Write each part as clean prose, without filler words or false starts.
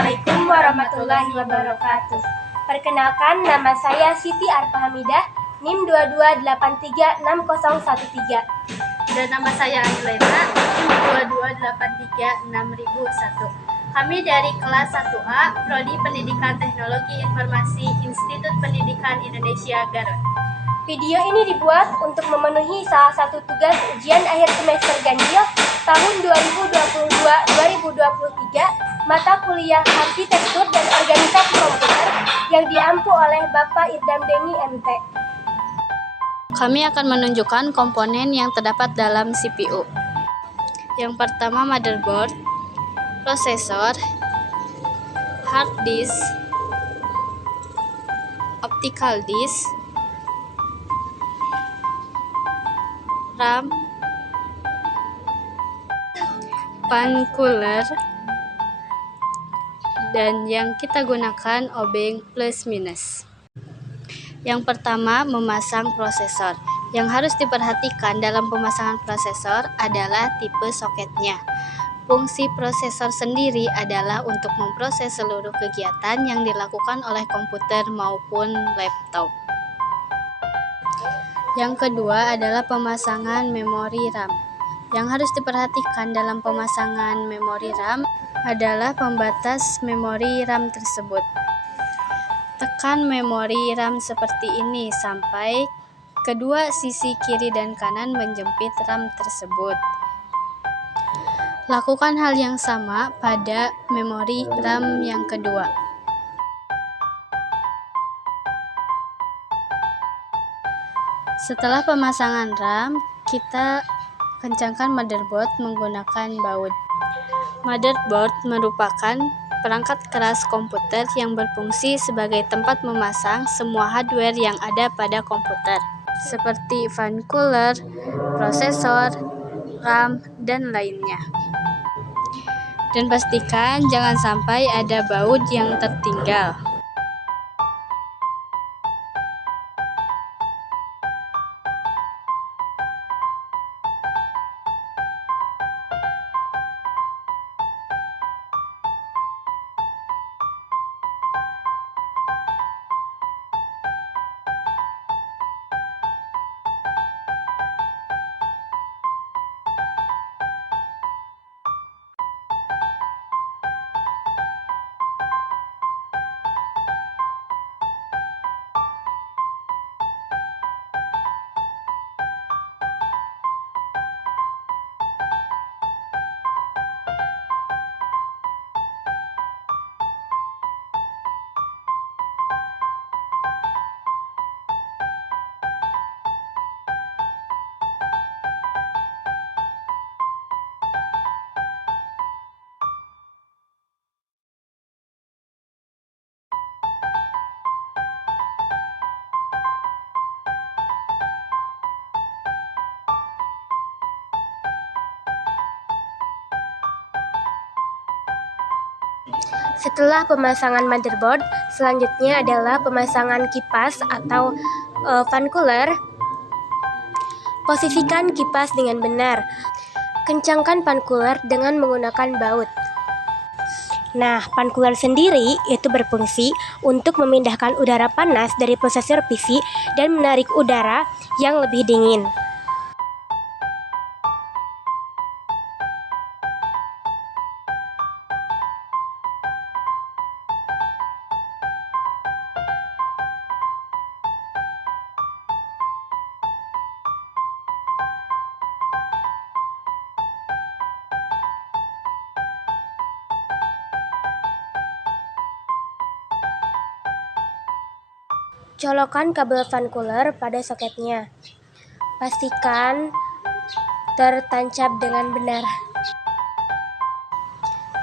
Assalamualaikum warahmatullahi wabarakatuh. Perkenalkan, nama saya Siti Arfa Hamidah, NIM 22836013. Dan nama saya Ailena, NIM 22836001. Kami dari kelas 1A, Prodi Pendidikan Teknologi Informasi Institut Pendidikan Indonesia Garut. Video ini dibuat untuk memenuhi salah satu tugas ujian akhir semester ganjil tahun 2022-2023 mata kuliah Arsitektur dan Organisasi Komputer yang diampu oleh Bapak Irdam Deni MT. Kami akan menunjukkan komponen yang terdapat dalam CPU. Yang pertama motherboard, prosesor, hard disk, optical disk, RAM, fan cooler, dan yang kita gunakan obeng plus minus. Yang pertama, memasang prosesor. Yang harus diperhatikan dalam pemasangan prosesor adalah tipe soketnya. Fungsi prosesor sendiri adalah untuk memproses seluruh kegiatan yang dilakukan oleh komputer maupun laptop. Yang kedua adalah pemasangan memori RAM. Yang harus diperhatikan dalam pemasangan memori RAM adalah pembatas memori RAM tersebut. Tekan memori RAM seperti ini sampai kedua sisi kiri dan kanan menjepit RAM tersebut. Lakukan hal yang sama pada memori RAM yang kedua. Setelah pemasangan RAM, kita kencangkan motherboard menggunakan baut. Motherboard merupakan perangkat keras komputer yang berfungsi sebagai tempat memasang semua hardware yang ada pada komputer, seperti fan cooler, prosesor, RAM, dan lainnya. Dan pastikan jangan sampai ada baut yang tertinggal. Setelah pemasangan motherboard, selanjutnya adalah pemasangan kipas atau fan cooler. Posisikan kipas dengan benar. Kencangkan fan cooler dengan menggunakan baut. Nah, fan cooler sendiri itu berfungsi untuk memindahkan udara panas dari prosesor PC dan menarik udara yang lebih dingin. Colokan kabel fan cooler pada soketnya. Pastikan tertancap dengan benar.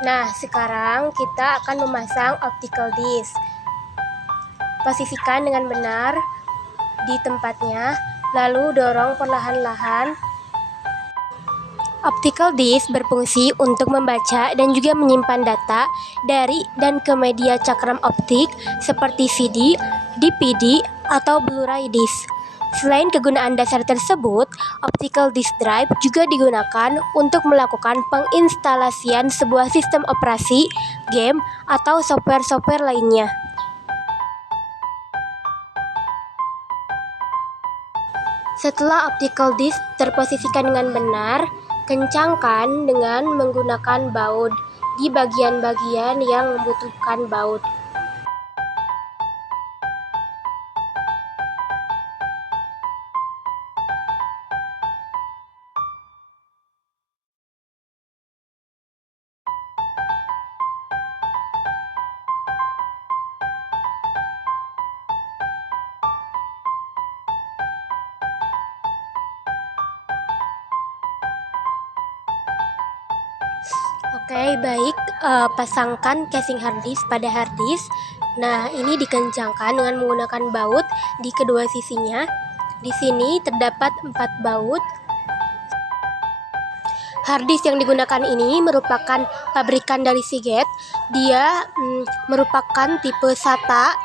Nah, sekarang kita akan memasang optical disc. Posisikan dengan benar di tempatnya, lalu dorong perlahan-lahan. Optical disc berfungsi untuk membaca dan juga menyimpan data dari dan ke media cakram optik seperti CD, DVD, atau Blu-ray disc. Selain kegunaan dasar tersebut, optical disk drive juga digunakan untuk melakukan penginstalasian sebuah sistem operasi, game, atau software-software lainnya. Setelah optical disk terposisikan dengan benar, kencangkan dengan menggunakan baut di bagian-bagian yang membutuhkan baut. Oke, baik. Pasangkan casing hard disk pada hard disk. Nah, ini dikencangkan dengan menggunakan baut di kedua sisinya. Di sini terdapat 4 baut. Hard disk yang digunakan ini merupakan pabrikan dari Seagate. Dia merupakan tipe SATA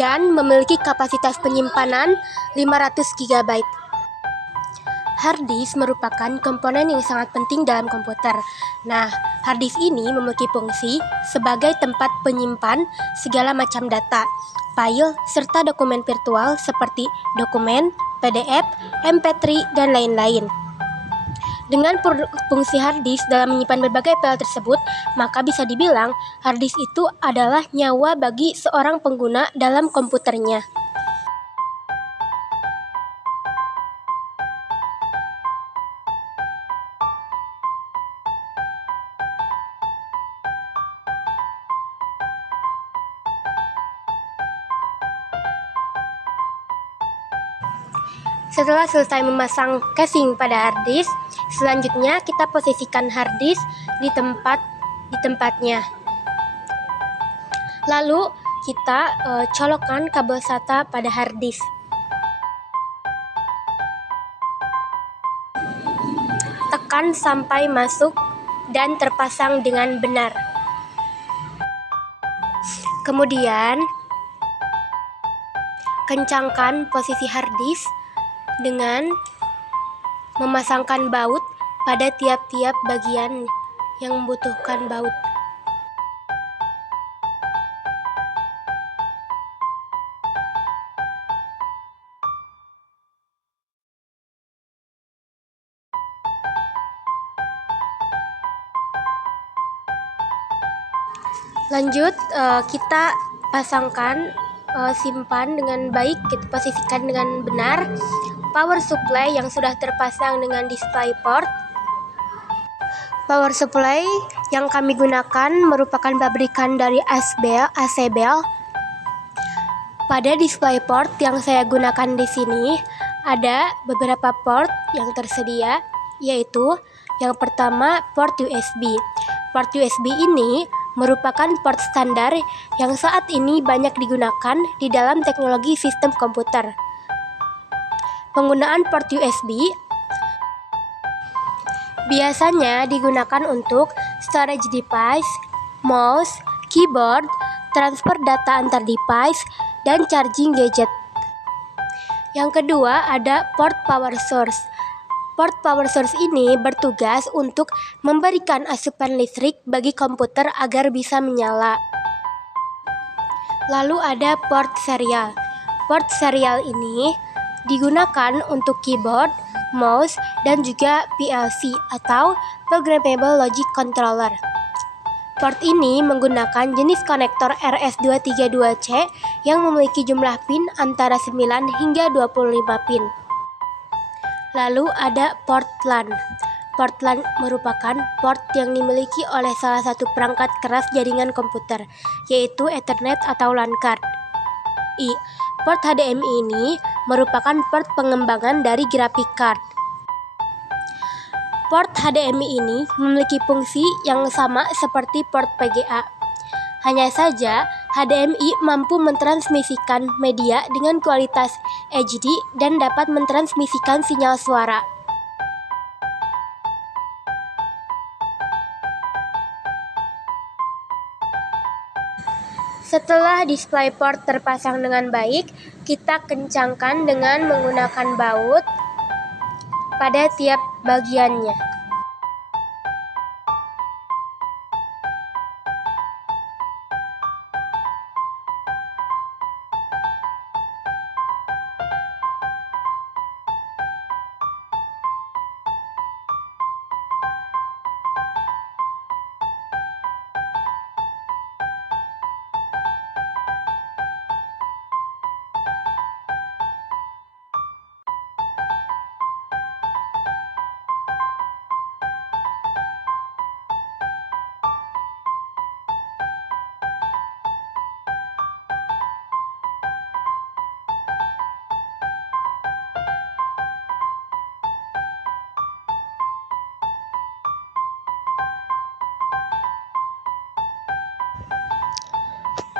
dan memiliki kapasitas penyimpanan 500 GB. Hard disk merupakan komponen yang sangat penting dalam komputer. Nah, hard disk ini memiliki fungsi sebagai tempat penyimpan segala macam data, file, serta dokumen virtual seperti dokumen, PDF, MP3, dan lain-lain. Dengan fungsi hard disk dalam menyimpan berbagai file tersebut, maka bisa dibilang hard disk itu adalah nyawa bagi seorang pengguna dalam komputernya. Setelah selesai memasang casing pada hard disk, selanjutnya kita posisikan hard disk di tempatnya. Lalu kita colokkan kabel SATA pada hard disk. Tekan sampai masuk dan terpasang dengan benar. Kemudian kencangkan posisi hard disk dengan memasangkan baut pada tiap-tiap bagian yang membutuhkan baut. Lanjut, kita pasangkan, simpan dengan baik, kita posisikan dengan benar power supply yang sudah terpasang dengan DisplayPort. Power supply yang kami gunakan merupakan pabrikan dari ASBL. Pada DisplayPort yang saya gunakan di sini ada beberapa port yang tersedia, yaitu yang pertama port USB. Port USB ini merupakan port standar yang saat ini banyak digunakan di dalam teknologi sistem komputer. Penggunaan port USB biasanya digunakan untuk storage device, mouse, keyboard, transfer data antar device, dan charging gadget. Yang kedua ada port power source. Port power source ini bertugas untuk memberikan asupan listrik bagi komputer agar bisa menyala. Lalu ada port serial. Port serial ini digunakan untuk keyboard, mouse, dan juga PLC atau Programmable Logic Controller. Port ini menggunakan jenis konektor RS232C yang memiliki jumlah pin antara 9 hingga 25 pin. Lalu ada port LAN. Port LAN merupakan port yang dimiliki oleh salah satu perangkat keras jaringan komputer, yaitu Ethernet atau LAN card. Port HDMI ini merupakan port pengembangan dari graphic card. Port HDMI ini memiliki fungsi yang sama seperti port VGA. Hanya saja, HDMI mampu mentransmisikan media dengan kualitas HD dan dapat mentransmisikan sinyal suara. Setelah DisplayPort terpasang dengan baik, kita kencangkan dengan menggunakan baut pada tiap bagiannya.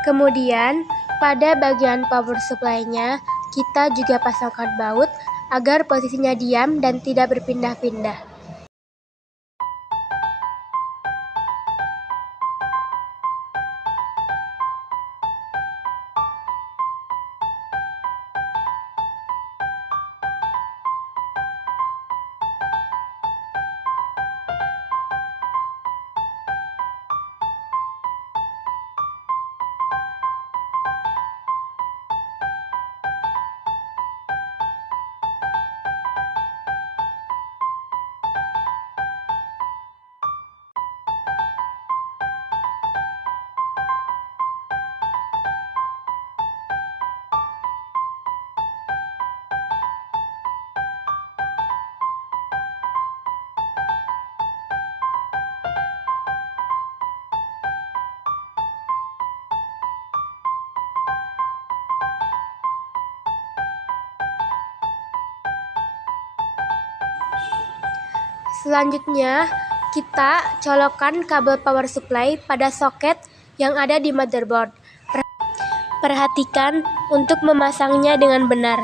Kemudian, pada bagian power supply-nya, kita juga pasangkan baut agar posisinya diam dan tidak berpindah-pindah. Selanjutnya, kita colokkan kabel power supply pada soket yang ada di motherboard. Perhatikan untuk memasangnya dengan benar.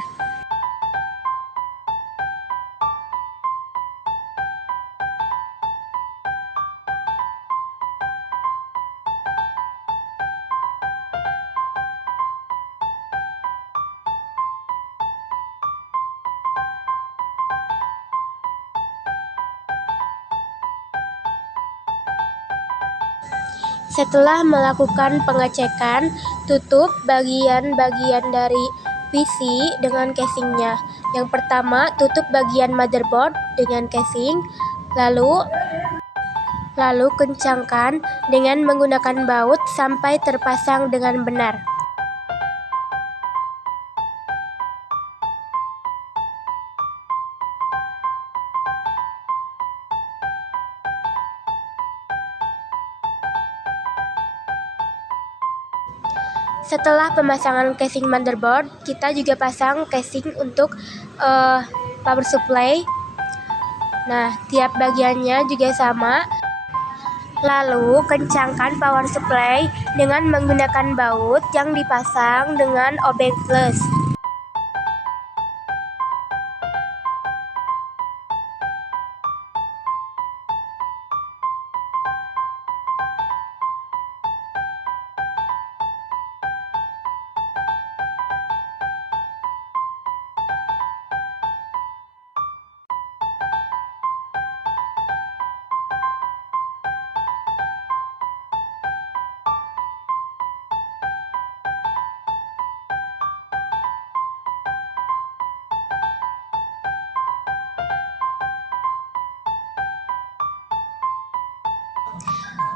Setelah melakukan pengecekan, tutup bagian-bagian dari PC dengan casingnya. Yang pertama, tutup bagian motherboard dengan casing, lalu kencangkan dengan menggunakan baut sampai terpasang dengan benar. Setelah pemasangan casing motherboard, kita juga pasang casing untuk power supply. Nah, tiap bagiannya juga sama. Lalu, kencangkan power supply dengan menggunakan baut yang dipasang dengan obeng plus.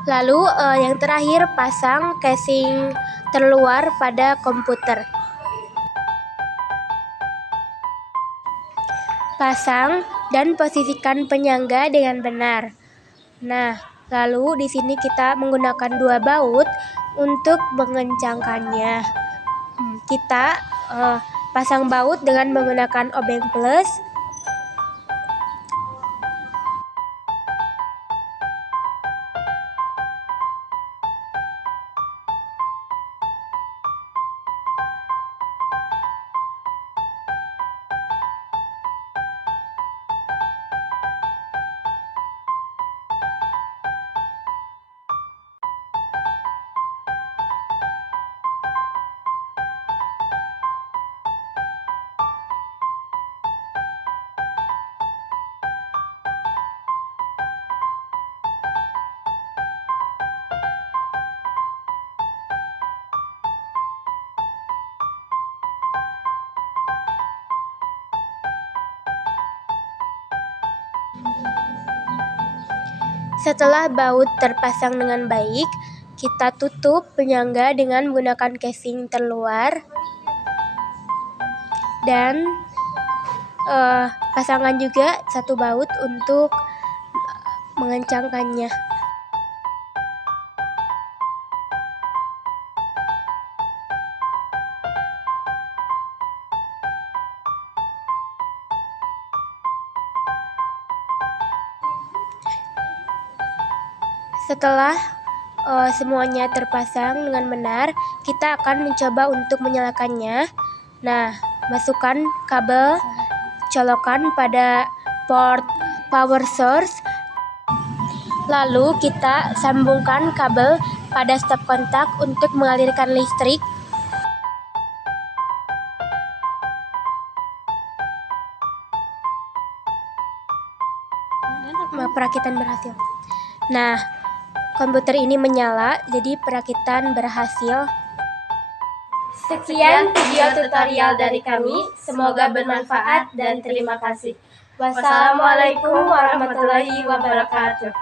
Lalu yang terakhir, pasang casing terluar pada komputer. Pasang dan posisikan penyangga dengan benar. Nah, lalu di sini kita menggunakan 2 baut untuk mengencangkannya. Kita pasang baut dengan menggunakan obeng plus. Setelah baut terpasang dengan baik, kita tutup penyangga dengan menggunakan casing terluar dan pasangkan juga satu baut untuk mengencangkannya. Setelah semuanya terpasang dengan benar, kita akan mencoba untuk menyalakannya. Nah, masukkan kabel, colokan pada port power source. Lalu kita sambungkan kabel pada stop kontak untuk mengalirkan listrik. Perakitan berhasil. Nah, komputer ini menyala, jadi perakitan berhasil. Sekian video tutorial dari kami, semoga bermanfaat dan terima kasih. Wassalamualaikum warahmatullahi wabarakatuh.